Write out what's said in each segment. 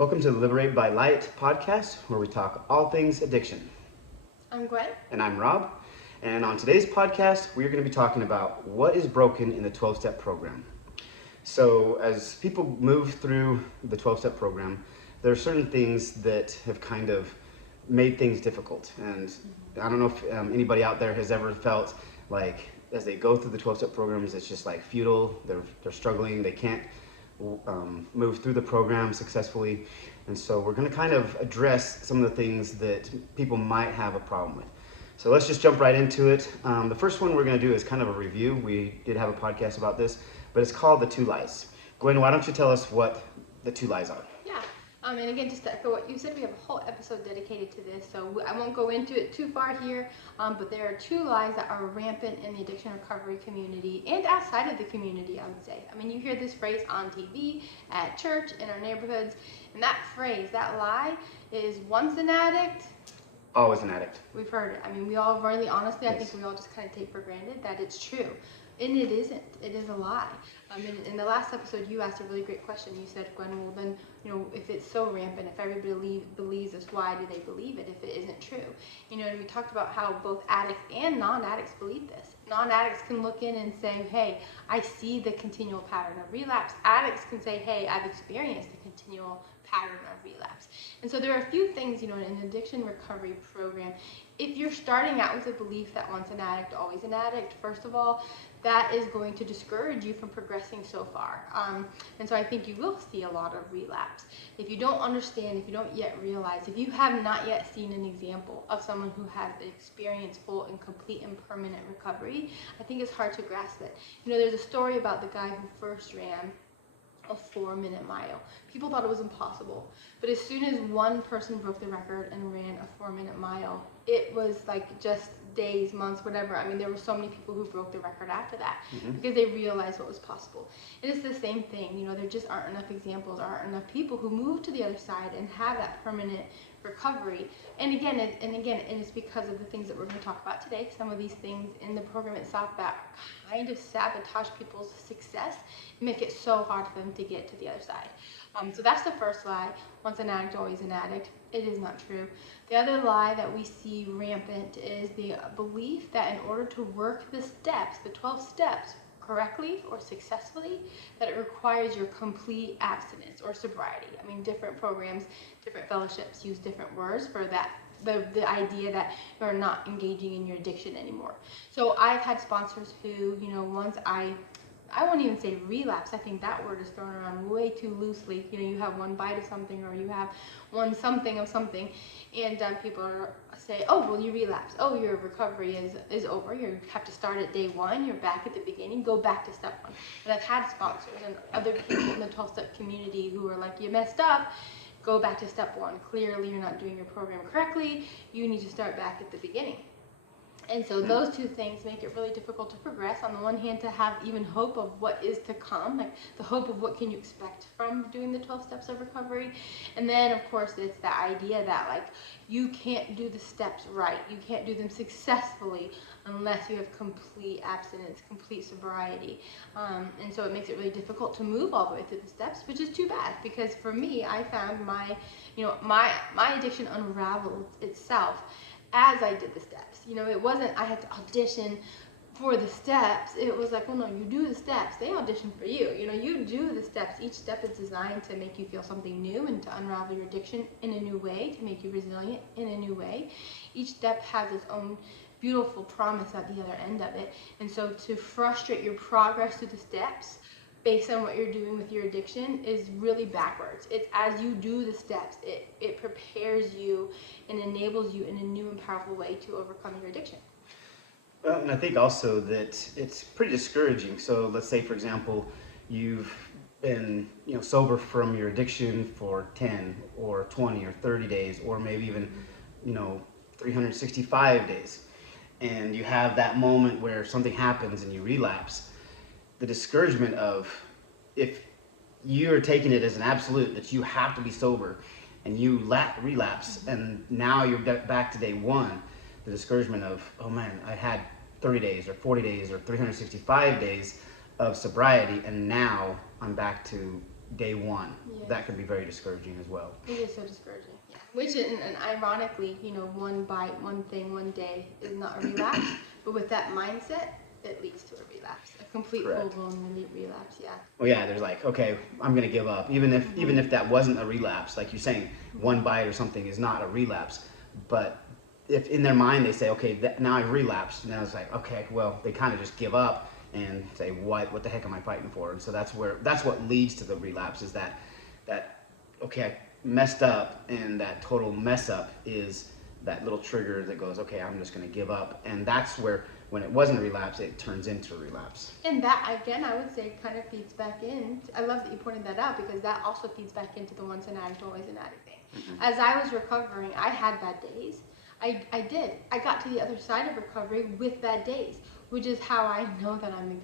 Welcome to the Liberate by Light podcast, where we talk all things addiction. I'm Gwen. And I'm Rob. And on today's podcast, we're going to be talking about what is broken in the 12-step program. So as people move through the 12-step program, there are certain things that have kind of made things difficult. And I don't know if anybody out there has ever felt like as they go through the 12-step programs, it's just like futile. They're struggling. They can't move through the program successfully. And so we're going to kind of address some of the things that people might have a problem with. So let's just jump right into it. The first one we're going to do is kind of a review. We did have a podcast about this, but it's called The Two Lies. Gwen, why don't you tell us what the two lies are? Yeah. And again, just to echo what you said, we have a whole episode dedicated to this, so I won't go into it too far here, but there are two lies that are rampant in the addiction recovery community and outside of the community, I would say. I mean, you hear this phrase on TV, at church, in our neighborhoods, and that phrase, that lie, is once an addict, Always an addict. we've heard it. I mean, we all really, honestly, I Yes. think we all just kind of take for granted that it's true. And it isn't. It is a lie. In the last episode, you asked a really great question. You said, Gwen, well then, if it's so rampant, if everybody believes this, why do they believe it if it isn't true? And we talked about how both addicts and non-addicts believe this. Non-addicts can look in and say, hey, I see the continual pattern of relapse. Addicts can say, hey, I've experienced the continual pattern of relapse. And so there are a few things, in an addiction recovery program. If you're starting out with the belief that once an addict, always an addict, first of all, that is going to discourage you from progressing so far. And so I think you will see a lot of relapse. If you don't understand, if you don't yet realize, if you have not yet seen an example of someone who has experienced full and complete and permanent recovery, I think it's hard to grasp it. There's a story about the guy who first ran a 4-minute mile. People thought it was impossible. But as soon as one person broke the record and ran a 4-minute mile, it was like just days, months, whatever. I mean, there were so many people who broke the record after that because they realized what was possible. And it's the same thing. There just aren't enough examples, aren't enough people who move to the other side and have that permanent recovery. And again, it's because of the things that we're going to talk about today. Some of these things in the program itself that kind of sabotage people's success, make it so hard for them to get to the other side. So that's the first lie. Once an addict, always an addict. It is not true. The other lie that we see rampant is the belief that in order to work the steps, the 12 steps, correctly or successfully, that it requires your complete abstinence or sobriety. I mean, different programs, different fellowships use different words for that. The idea that you're not engaging in your addiction anymore. So I've had sponsors who, once I won't even say relapse. I think that word is thrown around way too loosely. You have one bite of something or you have one something of something, and people say, oh, well, you relapse. Oh, your recovery is over. You have to start at day one. You're back at the beginning. Go back to step one. But I've had sponsors and other people in the 12-step community who are like, you messed up. Go back to step one. Clearly, you're not doing your program correctly. You need to start back at the beginning. And so those two things make it really difficult to progress. On the one hand, to have even hope of what is to come, like the hope of what can you expect from doing the 12 steps of recovery. And then, of course, it's the idea that like you can't do the steps right. You can't do them successfully unless you have complete abstinence, complete sobriety. And so it makes it really difficult to move all the way through the steps, which is too bad because for me, I found my addiction unraveled itself as I did the steps. It wasn't I had to audition for the steps. It was like, well, no, you do the steps. They audition for you. You do the steps. Each step is designed to make you feel something new and to unravel your addiction in a new way, to make you resilient in a new way. Each step has its own beautiful promise at the other end of it. And so to frustrate your progress through the steps based on what you're doing with your addiction is really backwards. It's as you do the steps, it prepares you and enables you in a new and powerful way to overcome your addiction. Well, and I think also that it's pretty discouraging. So let's say, for example, you've been sober from your addiction for 10 or 20 or 30 days, or maybe even 365 days, and you have that moment where something happens and you relapse. The discouragement of if you're taking it as an absolute that you have to be sober and you relapse and now you're back to day one, the discouragement of, oh man, I had 30 days or 40 days or 365 days of sobriety and now I'm back to day one. Yes. That can be very discouraging as well. It is so discouraging. Yeah. Which, and ironically, one bite, one thing, one day is not a relapse, but with that mindset, it leads to a relapse, a complete Correct. full-blown relapse. Yeah. Well, yeah, there's like, okay, I'm gonna give up, even if that wasn't a relapse, like you're saying, one bite or something is not a relapse, but if in their mind they say, okay, now I've relapsed, and then it's like, okay, well, they kind of just give up and say, what the heck am I fighting for? And so that's what leads to the relapse, is that okay, I messed up, and that total mess up is that little trigger that goes, okay, I'm just gonna give up, and that's where, when it wasn't a relapse, it turns into a relapse. And that, again, I would say kind of feeds back in. I love that you pointed that out, because that also feeds back into the once an addict, always an addict thing. Mm-hmm. As I was recovering, I had bad days. I did. I got to the other side of recovery with bad days, which is how I know that I'm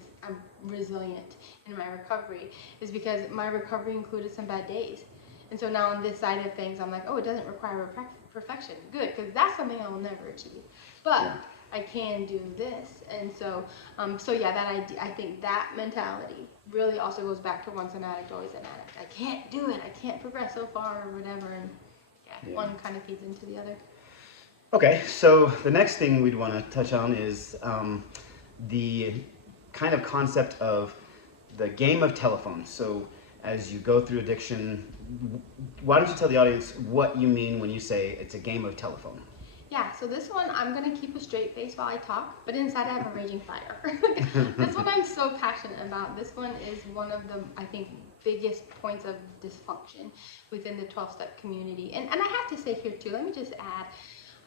resilient in my recovery, is because my recovery included some bad days. And so now on this side of things, I'm like, oh, it doesn't require perfection. Good, because that's something I will never achieve. But Yeah. I can do this. And so, yeah, that idea, I think that mentality really also goes back to once an addict, always an addict. I can't do it. I can't progress so far or whatever. And yeah. One kind of feeds into the other. Okay, so the next thing we'd want to touch on is the kind of concept of the game of telephone. So as you go through addiction, why don't you tell the audience what you mean when you say it's a game of telephone? Yeah, so this one, I'm going to keep a straight face while I talk, but inside I have a raging fire. This one I'm so passionate about. This one is one of the, I think, biggest points of dysfunction within the 12-step community. And I have to say here too, let me just add,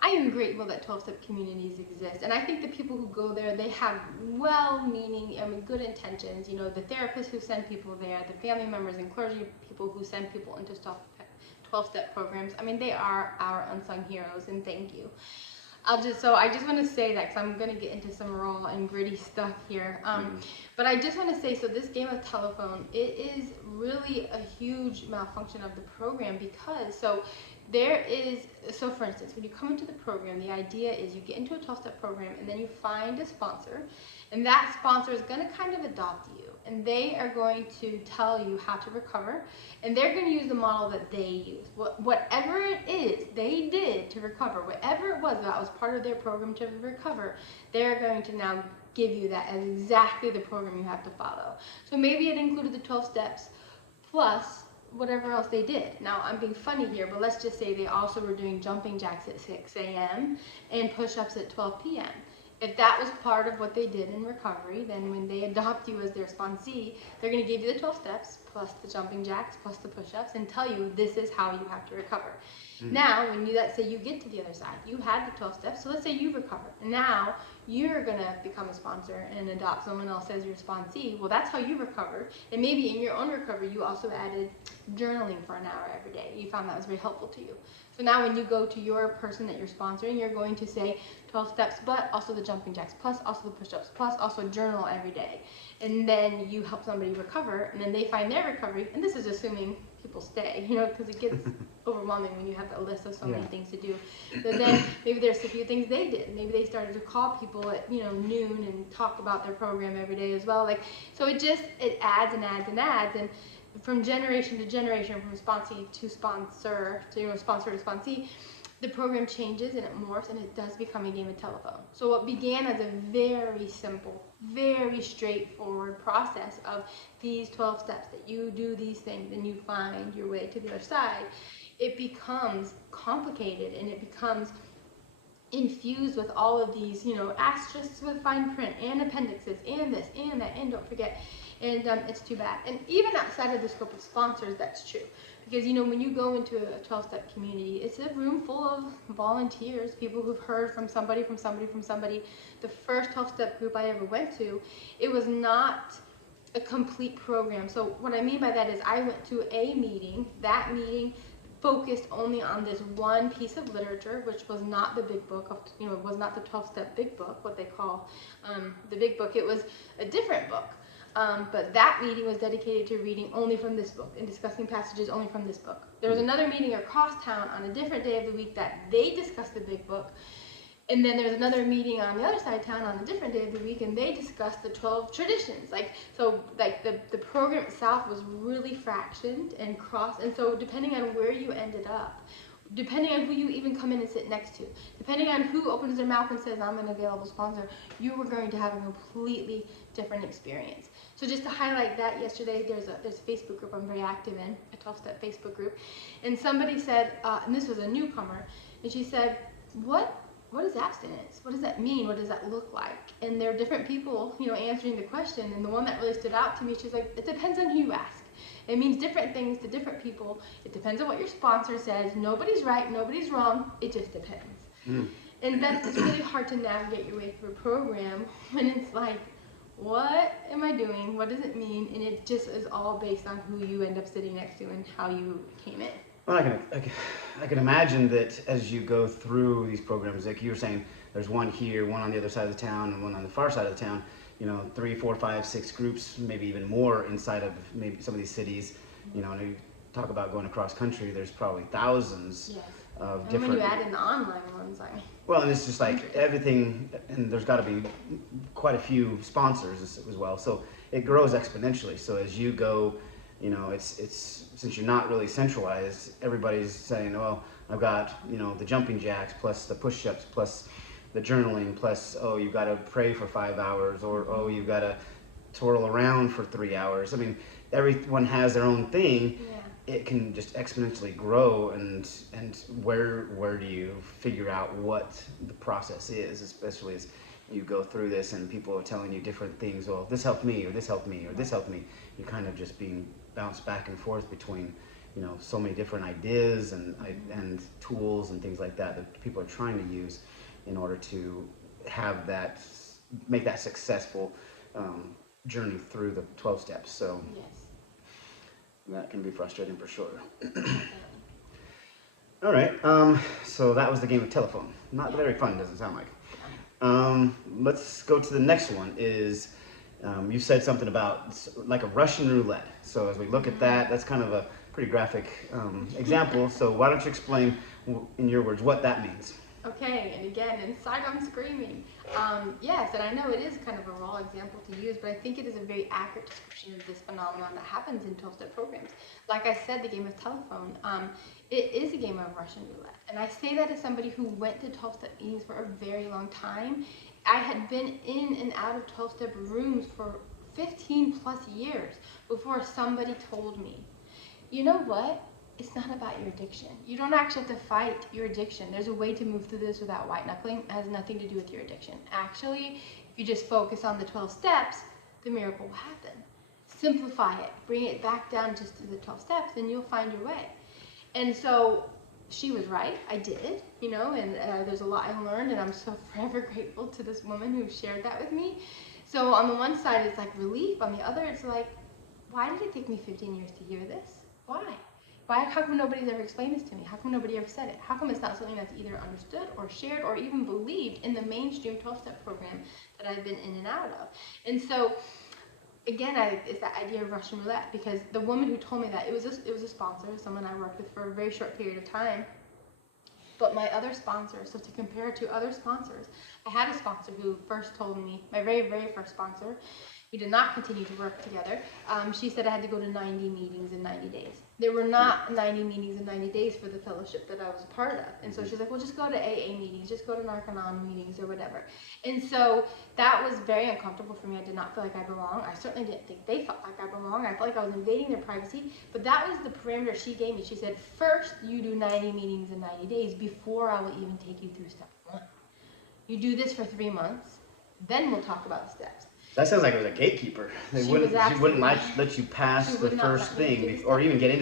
I am grateful that 12-step communities exist. And I think the people who go there, they have well-meaning, good intentions. The therapists who send people there, the family members and clergy people who send people into 12-step programs. They are our unsung heroes, and thank you. I just want to say that, because I'm going to get into some raw and gritty stuff here. But I just want to say, so this game of telephone, it is really a huge malfunction of the program, because for instance, when you come into the program, the idea is you get into a 12-step program, and then you find a sponsor, and that sponsor is going to kind of adopt you. And they are going to tell you how to recover, and they're going to use the model that they use. Whatever it is they did to recover, whatever it was that was part of their program to recover, they're going to now give you that as exactly the program you have to follow. So maybe it included the 12 steps plus whatever else they did. Now, I'm being funny here, but let's just say they also were doing jumping jacks at 6 a.m. and push-ups at 12 p.m. If that was part of what they did in recovery, then when they adopt you as their sponsee, they're going to give you the 12 steps, plus the jumping jacks, plus the push-ups, and tell you this is how you have to recover. Now, when let's say you get to the other side, you had the 12 steps, so let's say you recovered. And now, you're going to become a sponsor and adopt someone else as your sponsee. Well, that's how you recovered. And maybe in your own recovery, you also added journaling for an hour every day. You found that was very helpful to you. So now when you go to your person that you're sponsoring, you're going to say 12 steps, but also the jumping jacks, plus also the push-ups, plus also journal every day. And then you help somebody recover, and then they find their recovery, and this is assuming people stay, because it gets overwhelming when you have a list of so many things to do. But then maybe there's a few things they did. Maybe they started to call people at noon and talk about their program every day as well. So it adds and adds and adds, and from generation to generation, from sponsee to sponsor to sponsor to sponsee, the program changes and it morphs, and it does become a game of telephone. So what began as a very simple, very straightforward process of these 12 steps, that you do these things and you find your way to the other side, it becomes complicated, and it becomes infused with all of these, asterisks with fine print and appendixes and this and that, and don't forget. And it's too bad. And even outside of the scope of sponsors, that's true. Because, when you go into a 12-step community, it's a room full of volunteers, people who've heard from somebody, from somebody, from somebody. The first 12-step group I ever went to, it was not a complete program. So what I mean by that is I went to a meeting. That meeting focused only on this one piece of literature, which was not the big book, was not the 12-step big book, what they call the big book. It was a different book. But that meeting was dedicated to reading only from this book and discussing passages only from this book. There was another meeting across town on a different day of the week that they discussed the big book, And then there's another meeting on the other side of town on a different day of the week, and they discuss the 12 traditions. The program itself was really fractioned and crossed, and so depending on where you ended up, depending on who you even come in and sit next to, depending on who opens their mouth and says, I'm an available sponsor, you were going to have a completely different experience. So just to highlight that, yesterday there's a Facebook group I'm very active in, a 12-step Facebook group, and somebody said, and this was a newcomer, and she said, what is abstinence? What does that mean? What does that look like? And there are different people, answering the question. And the one that really stood out to me, she's like, it depends on who you ask. It means different things to different people. It depends on what your sponsor says. Nobody's right, nobody's wrong. It just depends. Mm. And it's really hard to navigate your way through a program when it's like, what am I doing? What does it mean? And it just is all based on who you end up sitting next to and how you came in. Well, I can imagine that as you go through these programs, like you were saying, there's one here, one on the other side of the town, and one on the far side of the town. 3, 4, 5, 6 groups, maybe even more inside of maybe some of these cities. And you talk about going across country. There's probably thousands of different. And when you add in the online ones, Well, and it's just like everything, and there's got to be quite a few sponsors as well. So it grows exponentially. So as you go. It's since you're not really centralized, everybody's saying, well, I've got, the jumping jacks plus the push-ups plus the journaling plus, oh, you've got to pray for 5 hours, or, oh, you've got to twirl around for 3 hours. I mean, everyone has their own thing. Yeah. It can just exponentially grow, and where do you figure out what the process is, especially as you go through this and people are telling you different things. Well, this helped me, or this helped me, or this helped me. You're kind of just being bounced back and forth between, so many different ideas and tools and things like that people are trying to use in order to have make that successful journey through the 12 steps. So yes, that can be frustrating for sure. All right, so that was the game of telephone. Not very fun, doesn't sound like. Let's go to the next one. You said something about like a Russian roulette. So as we look at that, that's kind of a pretty graphic example. So why don't you explain in your words what that means? Okay, and again, inside I'm screaming. Yes, and I know it is kind of a raw example to use, but I think it is a very accurate description of this phenomenon that happens in 12-step programs. Like I said, the game of telephone, it is a game of Russian roulette. And I say that as somebody who went to 12-step meetings for a very long time. I had been in and out of 12-step rooms for 15 plus years before somebody told me, you know what? It's not about your addiction. You don't actually have to fight your addiction. There's a way to move through this without white knuckling. It has nothing to do with your addiction. Actually, if you just focus on the 12 steps, the miracle will happen. Simplify it. Bring it back down just to the 12 steps, and you'll find your way. And so she was right. I did, and there's a lot I learned, and I'm so forever grateful to this woman who shared that with me. So on the one side, it's like relief. On the other, it's like, why did it take me 15 years to hear this? Why? How come nobody's ever explained this to me? How come nobody ever said it? How come it's not something that's either understood or shared or even believed in the mainstream 12-step program that I've been in and out of? And so, again, it's that idea of Russian roulette, because the woman who told me that, it was a sponsor, someone I worked with for a very short period of time. But my other sponsors, so to compare it to other sponsors, I had a sponsor who first told me, my very, very first sponsor, we did not continue to work together. She said I had to go to 90 meetings in 90 days. There were not 90 meetings in 90 days for the fellowship that I was a part of. And so she's like, well, just go to AA meetings, just go to Narconon meetings or whatever. And so that was very uncomfortable for me. I did not feel like I belonged. I certainly didn't think they felt like I belonged. I felt like I was invading their privacy. But that was the parameter she gave me. She said, first you do 90 meetings in 90 days before I will even take you through step 1. You do this for 3 months, then we'll talk about the steps. That sounds like it was a gatekeeper. She wouldn't let you pass the first thing or even get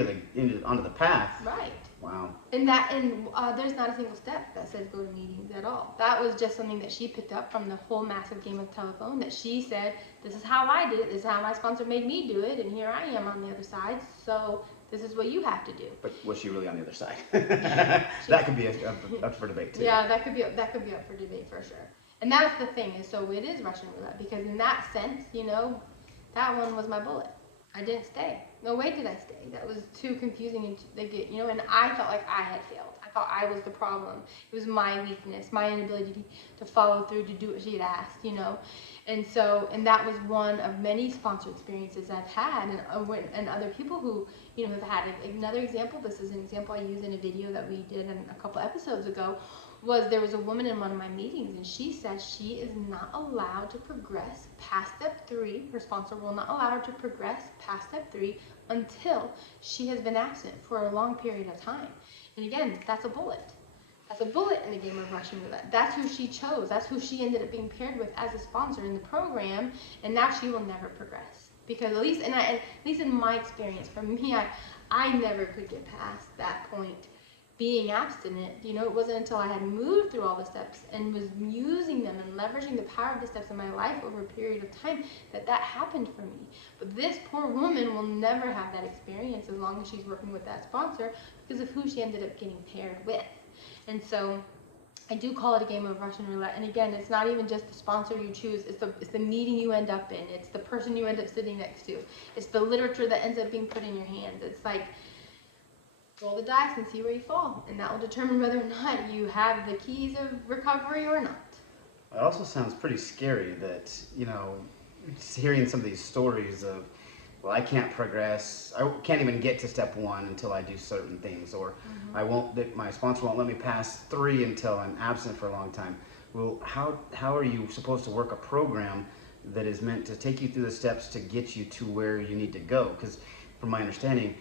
onto the path. Right. Wow. And there's not a single step that says go to meetings at all. That was just something that she picked up from the whole massive game of telephone, that she said, this is how I did it, this is how my sponsor made me do it, and here I am on the other side, so this is what you have to do. But was she really on the other side? That could be up for debate too. Yeah, that could be up for debate for sure. And that's the thing, is so it is Russian roulette, because in that sense, that one was my bullet. I didn't stay. No way did I stay. That was too confusing and and I felt like I had failed. I thought I was the problem. It was my weakness, my inability to follow through to do what she had asked. And that was one of many sponsor experiences I've had, and other people who, have had it. Another example, this is an example I use in a video that we did a couple episodes ago, was there was a woman in one of my meetings, and she says she is not allowed to progress past step 3. Her sponsor will not allow her to progress past step 3 until she has been absent for a long period of time. And again, that's a bullet. That's a bullet in the game of Russian roulette. That's who she chose. That's who she ended up being paired with as a sponsor in the program, and now she will never progress. Because at least in my experience, for me, I never could get past that point. Being abstinent, it wasn't until I had moved through all the steps and was using them and leveraging the power of the steps in my life over a period of time that happened for me. But this poor woman will never have that experience as long as she's working with that sponsor because of who she ended up getting paired with. And so I do call it a game of Russian roulette. And again, it's not even just the sponsor you choose. It's the meeting you end up in. It's the person you end up sitting next to. It's the literature that ends up being put in your hands. It's like, roll the dice and see where you fall. And that will determine whether or not you have the keys of recovery or not. It also sounds pretty scary that, hearing some of these stories of, well, I can't progress. I can't even get to step 1 until I do certain things, or my sponsor won't let me pass 3 until I'm absent for a long time. Well, how are you supposed to work a program that is meant to take you through the steps to get you to where you need to go? Because from my understanding,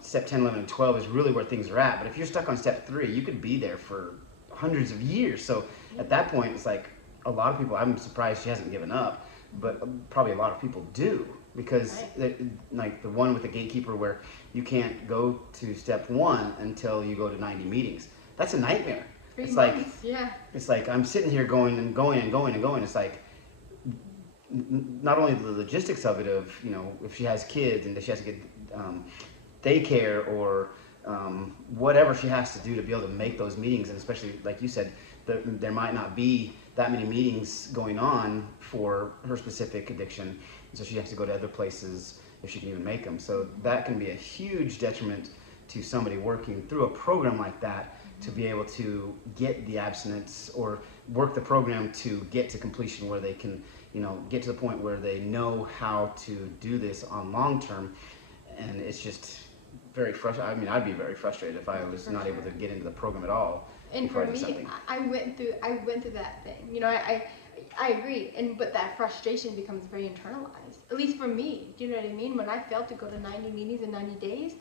step 10, 11, and 12 is really where things are at. But if you're stuck on step 3, you could be there for hundreds of years. So at that point, it's like a lot of people, I'm surprised she hasn't given up, but probably a lot of people do. Because like the one with the gatekeeper where you can't go to step 1 until you go to 90 meetings. That's a nightmare. 3 months, yeah. It's like I'm sitting here going and going and going and going. It's like not only the logistics of it of, if she has kids and she has to get daycare or whatever she has to do to be able to make those meetings, and especially like you said, there might not be that many meetings going on for her specific addiction, so she has to go to other places if she can even make them. So that can be a huge detriment to somebody working through a program like that to be able to get the abstinence or work the program to get to completion where they can, get to the point where they know how to do this on long term. And it's just very frustrating. I mean, I'd be very frustrated if I was not able to get into the program at all. And for me, I went through that thing. I agree. But that frustration becomes very internalized. At least for me. Do you know what I mean? When I failed to go to 90 meetings in 90 days,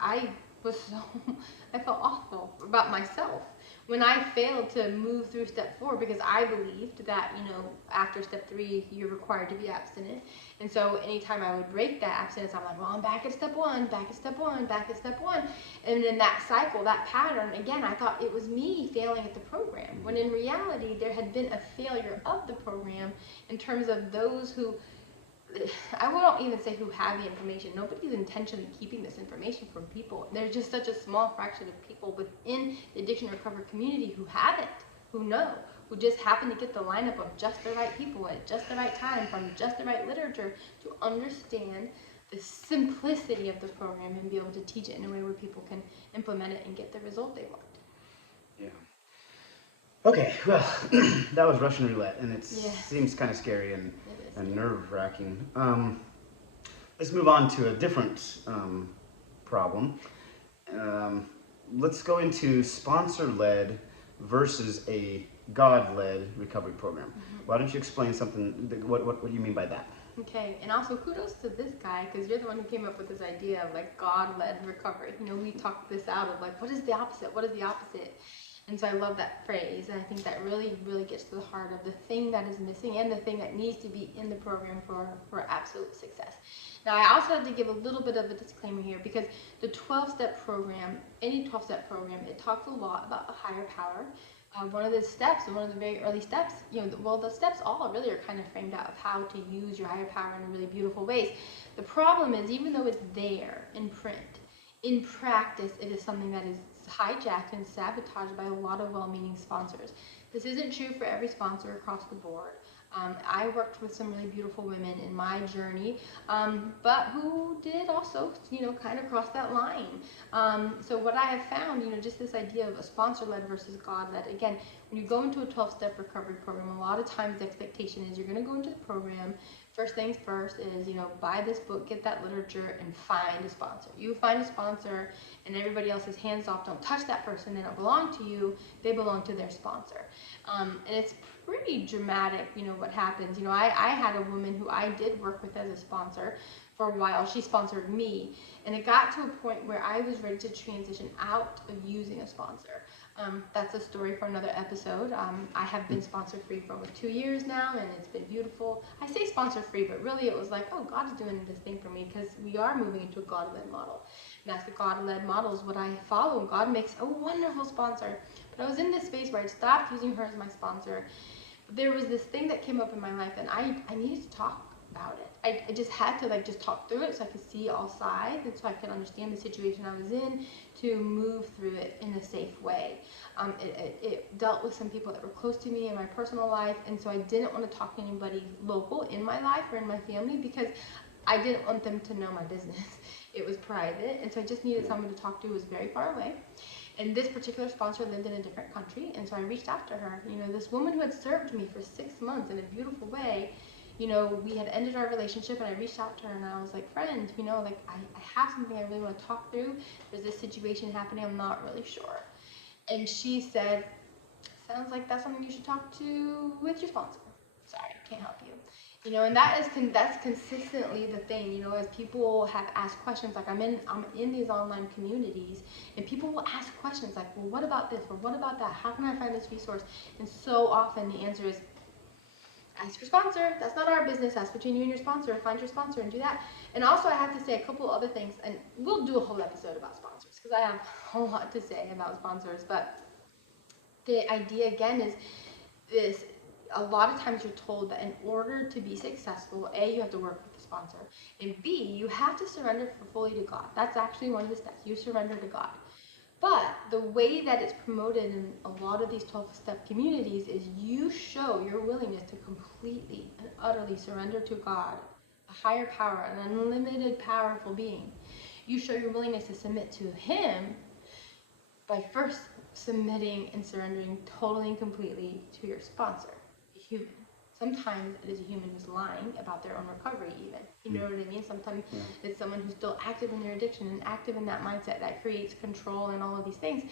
I felt awful about myself. When I failed to move through step 4, because I believed that, after step 3, you're required to be abstinent. And so anytime I would break that abstinence, I'm like, well, I'm back at step 1, back at step 1, back at step 1. And in that cycle, that pattern, again, I thought it was me failing at the program. When in reality, there had been a failure of the program in terms of those who, I won't even say who have the information. Nobody's intentionally keeping this information from people. There's just such a small fraction of people within the addiction recovery community who haven't, who know, who just happen to get the lineup of just the right people at just the right time from just the right literature to understand the simplicity of the program and be able to teach it in a way where people can implement it and get the result they want. Yeah. Okay, well, that was Russian roulette, and it seems kind of scary and nerve-wracking. Let's move on to a different problem. Let's go into sponsor-led versus a God-led recovery program. Mm-hmm. Why don't you explain something, what you mean by that? Okay, and also kudos to this guy, because you're the one who came up with this idea of like God-led recovery. We talked this out of like, what is the opposite? What is the opposite? And so I love that phrase, and I think that really, really gets to the heart of the thing that is missing and the thing that needs to be in the program for absolute success. Now, I also have to give a little bit of a disclaimer here, because the 12-step program, any 12-step program, it talks a lot about a higher power. One of the steps, one of the very early steps, the steps all really are kind of framed out of how to use your higher power in really beautiful ways. The problem is, even though it's there in print, in practice, it is something that is hijacked and sabotaged by a lot of well-meaning sponsors. This isn't true for every sponsor across the board. I worked with some really beautiful women in my journey, but who did also, kind of cross that line. So what I have found, just this idea of a sponsor-led versus God-led. Again, when you go into a 12-step recovery program, a lot of times the expectation is you're going to go into the program. First things first is, buy this book, get that literature, and find a sponsor. You find a sponsor, and everybody else is hands off. Don't touch that person. They don't belong to you. They belong to their sponsor. And it's pretty dramatic, what happens. I had a woman who I did work with as a sponsor for a while. She sponsored me, and it got to a point where I was ready to transition out of using a sponsor. That's a story for another episode. I have been sponsor-free for almost 2 years now, and it's been beautiful. I say sponsor-free, but really it was like, oh, God is doing this thing for me, because we are moving into a God-led model. And that's the God-led model is what I follow. God makes a wonderful sponsor. But I was in this space where I stopped using her as my sponsor. But there was this thing that came up in my life, and I needed to talk about it. I just had to just talk through it so I could see all sides and so I could understand the situation I was in to move through it in a safe way. It dealt with some people that were close to me in my personal life, and so I didn't want to talk to anybody local in my life or in my family because I didn't want them to know my business. It was private, and so I just needed someone to talk to who was very far away. And this particular sponsor lived in a different country, and so I reached out to her. This woman who had served me for 6 months in a beautiful way, we had ended our relationship, and I reached out to her, and I was like, friend, I have something I really want to talk through. There's this situation happening, I'm not really sure. And she said, sounds like that's something you should talk to with your sponsor. Sorry, can't help you. And that's consistently the thing. As people have asked questions, like I'm in these online communities, and people will ask questions like, well, what about this, or what about that? How can I find this resource? And so often the answer is, ask your sponsor. That's not our business. That's between you and your sponsor. Find your sponsor and do that. And also, I have to say a couple other things, and we'll do a whole episode about sponsors because I have a lot to say about sponsors. But the idea again is this: a lot of times you're told that in order to be successful, A, you have to work with the sponsor, and B, you have to surrender fully to God. That's actually one of the steps. You surrender to God. But the way that it's promoted in a lot of these 12-step communities is you show your willingness to completely and utterly surrender to God, a higher power, an unlimited, powerful being. You show your willingness to submit to Him by first submitting and surrendering totally and completely to your sponsor, a human. Sometimes it is a human who's lying about their own recovery even. You know what I mean? Sometimes it's someone who's still active in their addiction and active in that mindset that creates control and all of these things.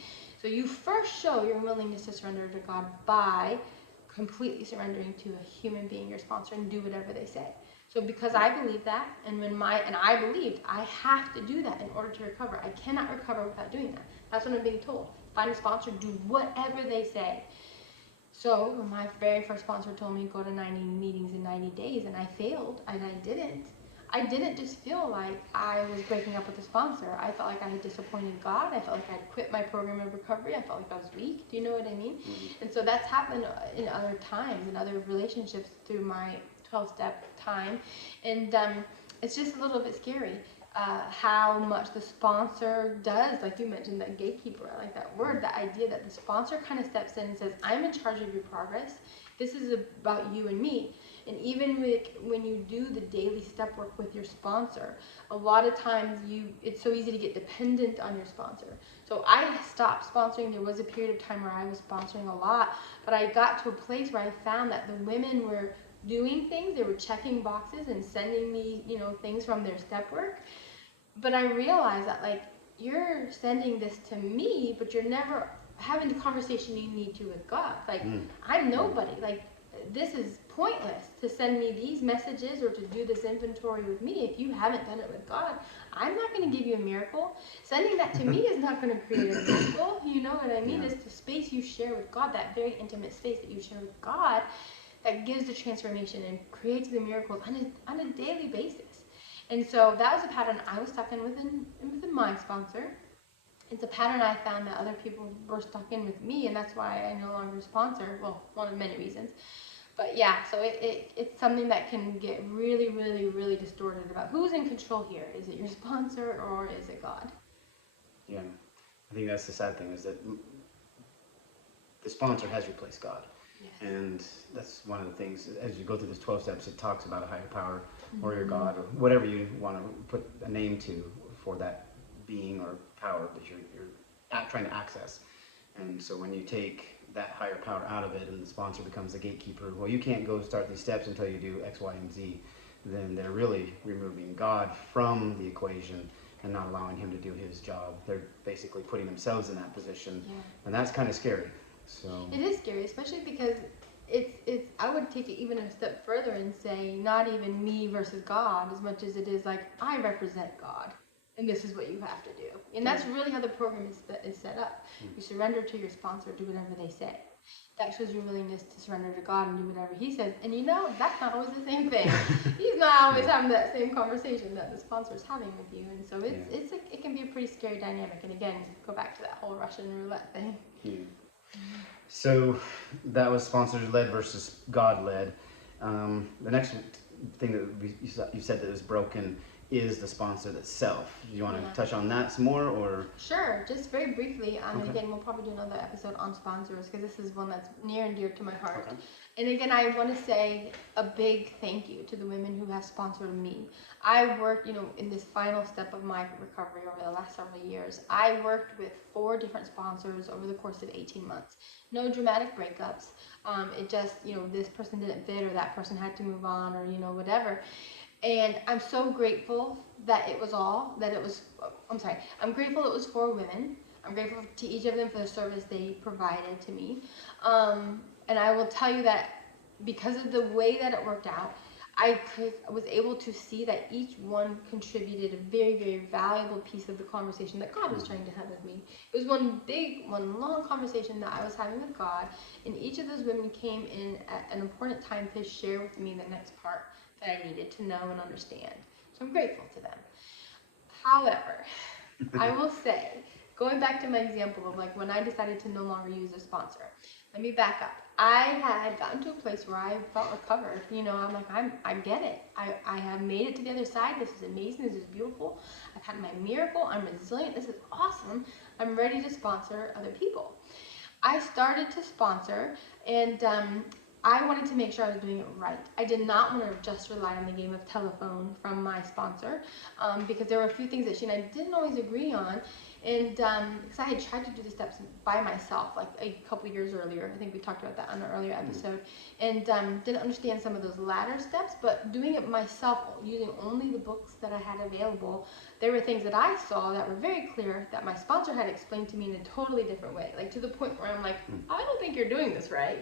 So you first show your willingness to surrender to God by completely surrendering to a human being, your sponsor, and do whatever they say. So because I believe that, and I believed I have to do that in order to recover. I cannot recover without doing that. That's what I'm being told. Find a sponsor, do whatever they say. So my very first sponsor told me go to 90 meetings in 90 days, and I failed, and I didn't. I didn't just feel like I was breaking up with the sponsor. I felt like I had disappointed God. I felt like I had quit my program of recovery. I felt like I was weak. Do you know what I mean? And so that's happened in other times, in other relationships through my 12-step time. And it's just a little bit scary how much the sponsor does, like you mentioned, that gatekeeper. I like that word, the idea that the sponsor kind of steps in and says, I'm in charge of your progress. This is about you and me. And even when you do the daily step work with your sponsor, a lot of times it's so easy to get dependent on your sponsor. So I stopped sponsoring. There was a period of time where I was sponsoring a lot, but I got to a place where I found that the women were doing things. They were checking boxes and sending me, things from their step work. But I realized that, you're sending this to me, but you're never having the conversation you need to with God. I'm nobody. This is pointless to send me these messages or to do this inventory with me if you haven't done it with God. I'm not going to give you a miracle. Sending that to me is not going to create a miracle. You know what I mean? It's the space you share with God, that very intimate space that you share with God, that gives the transformation and creates the miracles on a daily basis. And so that was a pattern I was stuck in within my sponsor. It's a pattern I found that other people were stuck in with me, and that's why I no longer sponsor. Well, one of many reasons. But yeah, so it's something that can get really, really, really distorted about who's in control here. Is it your sponsor or is it God? Yeah, I think that's the sad thing, is that the sponsor has replaced God. Yes. And that's one of the things, as you go through this 12 steps, it talks about a higher power or your Mm-hmm. God or whatever you want to put a name to for that being or power that you're trying to access. And so when you take that higher power out of it and the sponsor becomes the gatekeeper, well, you can't go start these steps until you do X, Y, and Z, then they're really removing God from the equation and not allowing him to do his job. They're basically putting themselves in that position. Yeah. And that's kind of scary. So It is scary, especially because it's I would take it even a step further and say not even me versus God as much as it is like I represent God and this is what you have to do. And that's really how the program is set up. You surrender to your sponsor, do whatever they say. That shows your willingness to surrender to God and do whatever he says. And you know, that's not always the same thing. He's not always having that same conversation that the sponsor is having with you. And so it's like it can be a pretty scary dynamic. And again, go back to that whole Russian roulette thing. Yeah. So that was sponsors led versus God led. The next thing that you said that is broken is the sponsor itself. Do you want to touch on that some more, or? Sure, just very briefly. And Okay. again, we'll probably do another episode on sponsors because this is one that's near and dear to my heart. Okay. And again, I want to say a big thank you to the women who have sponsored me. I worked, in this final step of my recovery over the last several years. I worked with 4 different sponsors over the course of 18 months. No dramatic breakups. It just, this person didn't fit or that person had to move on or, whatever. And I'm so grateful that I'm grateful it was 4 women. I'm grateful to each of them for the service they provided to me. And I will tell you that because of the way that it worked out, I was able to see that each one contributed a very, very valuable piece of the conversation that God was trying to have with me. It was one long conversation that I was having with God, and each of those women came in at an important time to share with me the next part that I needed to know and understand. So I'm grateful to them. However, I will say, going back to my example of like when I decided to no longer use a sponsor, let me back up. I had gotten to a place where I felt recovered. I'm like, I get it. I have made it to the other side. This is amazing. This is beautiful. I've had my miracle. I'm resilient. This is awesome. I'm ready to sponsor other people. I started to sponsor, and I wanted to make sure I was doing it right. I did not want to just rely on the game of telephone from my sponsor because there were a few things that she and I didn't always agree on. And because I had tried to do the steps by myself like a couple years earlier. I think we talked about that on an earlier episode. And didn't understand some of those latter steps, but doing it myself using only the books that I had available, there were things that I saw that were very clear that my sponsor had explained to me in a totally different way. Like to the point where I'm like, I don't think you're doing this right,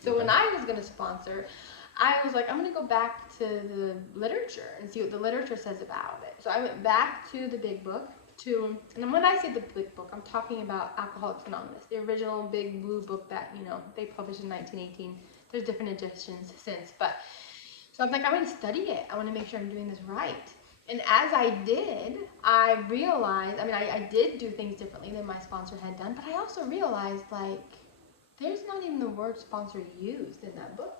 So when I was going to sponsor, I was like, I'm going to go back to the literature and see what the literature says about it. So I went back to the big book. And when I say the big book, I'm talking about Alcoholics Anonymous, the original big blue book that, they published in 1918. There's different editions since, but so I'm like, I want to study it. I want to make sure I'm doing this right. And as I did, I realized, I did do things differently than my sponsor had done, but I also realized, like, there's not even the word sponsor used in that book.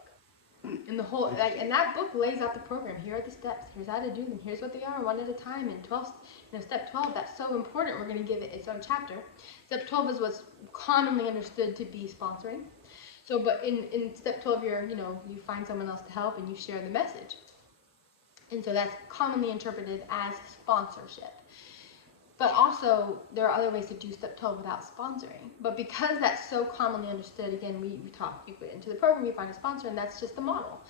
And and that book lays out the program. Here are the steps. Here's how to do them. Here's what they are, one at a time. And step 12, that's so important. We're going to give it its own chapter. Step 12 is what's commonly understood to be sponsoring. So, but in step 12, you find someone else to help and you share the message. And so that's commonly interpreted as sponsorship. But also, there are other ways to do step 12 without sponsoring. But because that's so commonly understood, again, you get into the program, you find a sponsor, and that's just the model.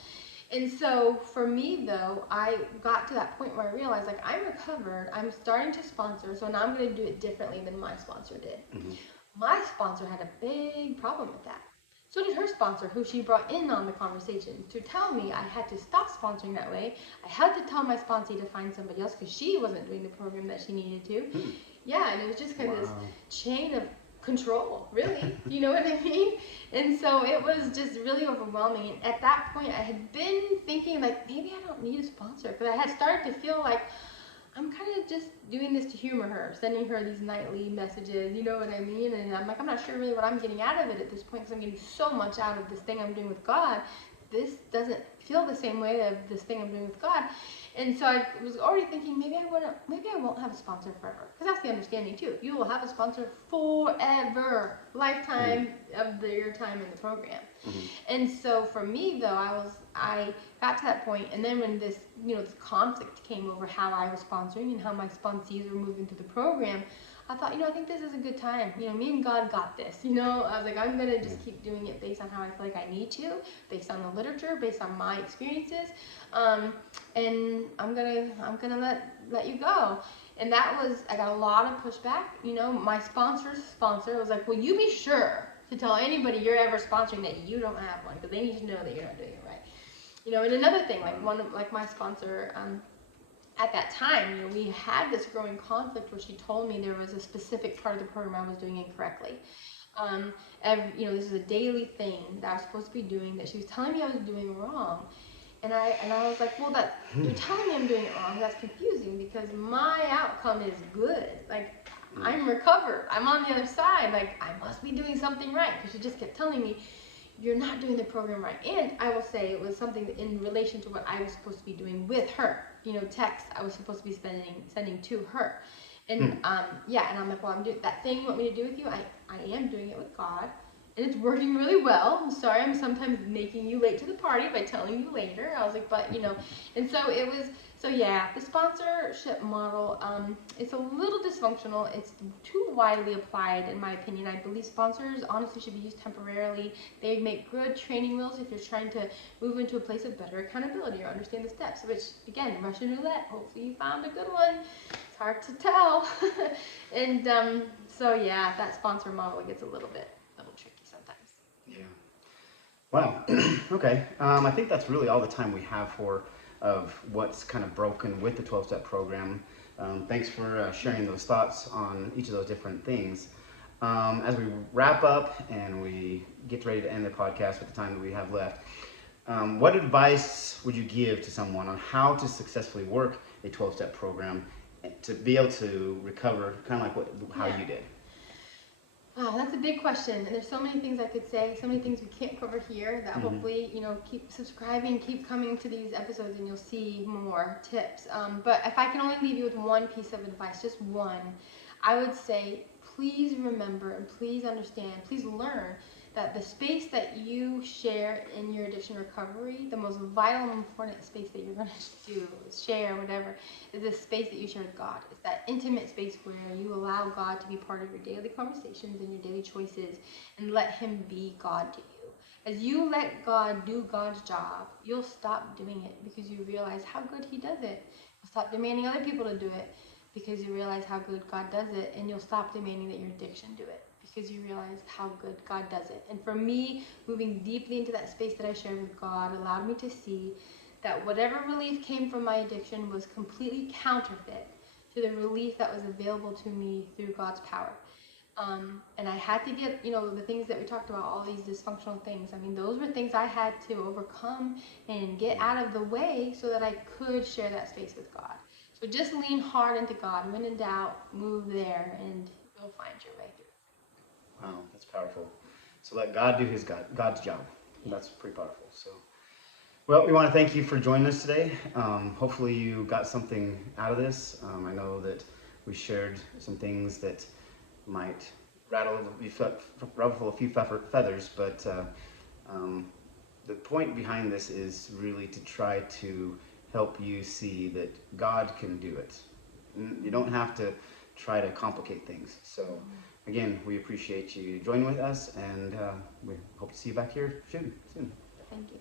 And so for me, though, I got to that point where I realized, like, I'm recovered, I'm starting to sponsor, so now I'm going to do it differently than my sponsor did. Mm-hmm. My sponsor had a big problem with that. So did her sponsor, who she brought in on the conversation to tell me I had to stop sponsoring that way. I had to tell my sponsee to find somebody else because she wasn't doing the program that she needed to. Yeah, and it was just kind of this chain of control, really. You know what I mean? And so it was just really overwhelming. And at that point, I had been thinking, like, maybe I don't need a sponsor because I had started to feel like I'm kind of just doing this to humor her, sending her these nightly messages, you know what I mean? And I'm like, I'm not sure really what I'm getting out of it at this point because I'm getting so much out of this thing I'm doing with God this doesn't feel the same way of this thing I'm doing with God. And so I was already thinking maybe I won't have a sponsor forever, because that's the understanding too. You will have a sponsor forever, lifetime of your time in the program. And so for me though, I got to that point, and then when this this conflict came over how I was sponsoring and how my sponsees were moving through the program, I thought, I think this is a good time. Me and God got this. I was like, I'm gonna just keep doing it based on how I feel like I need to, based on the literature, based on my experiences, and I'm gonna let you go. And that was, I got a lot of pushback. My sponsor's sponsor was like, well, you be sure to tell anybody you're ever sponsoring that you don't have one, because they need to know that you're not doing it right. And another thing, like my sponsor, at that time, we had this growing conflict where she told me there was a specific part of the program I was doing incorrectly. This is a daily thing that I was supposed to be doing that she was telling me I was doing wrong. And I was like, well, that you're telling me I'm doing it wrong. That's confusing, because my outcome is good. Like, I'm recovered. I'm on the other side. Like, I must be doing something right, because she just kept telling me, you're not doing the program right. And I will say it was something in relation to what I was supposed to be doing with her. Text I was supposed to be sending to her. And and I'm like, well, I'm doing that thing you want me to do with you. I am doing it with God, and it's working really well. I'm sorry, I'm sometimes making you late to the party by telling you later. I was like, but and so it was. So yeah, the sponsorship model, it's a little dysfunctional. It's too widely applied, in my opinion. I believe sponsors honestly should be used temporarily. They make good training wheels if you're trying to move into a place of better accountability or understand the steps, which, again, Russian roulette, hopefully you found a good one. It's hard to tell. And so yeah, that sponsor model gets a little tricky sometimes. Yeah. Wow. Okay. I think that's really all the time we have of what's kind of broken with the 12-step program. Thanks for sharing those thoughts on each of those different things. As we wrap up and we get ready to end the podcast with the time that we have left, what advice would you give to someone on how to successfully work a 12-step program to be able to recover, kind of like how you did? Wow, that's a big question, and there's so many things I could say, so many things we can't cover here that hopefully, keep subscribing, keep coming to these episodes, and you'll see more tips. But if I can only leave you with one piece of advice, just one, I would say, please remember and please understand, please learn that the space that you share in your addiction recovery, the most vital and important space that you're going to share, whatever, is the space that you share with God. It's that intimate space where you allow God to be part of your daily conversations and your daily choices, and let Him be God to you. As you let God do God's job, you'll stop doing it because you realize how good He does it. You'll stop demanding other people to do it because you realize how good God does it, and you'll stop demanding that your addiction do it because you realize how good God does it. And for me, moving deeply into that space that I shared with God allowed me to see that whatever relief came from my addiction was completely counterfeit to the relief that was available to me through God's power. And I had to get, the things that we talked about, all these dysfunctional things. I mean, those were things I had to overcome and get out of the way so that I could share that space with God. So just lean hard into God. When in doubt, move there, and you'll find your way through. Wow, that's powerful. So let God do God's job. Yeah. That's pretty powerful. So, well, we want to thank you for joining us today. Hopefully you got something out of this. I know that we shared some things that might ruffle a few feathers, but the point behind this is really to try to help you see that God can do it. You don't have to try to complicate things. So again, we appreciate you joining with us, and we hope to see you back here soon. Thank you.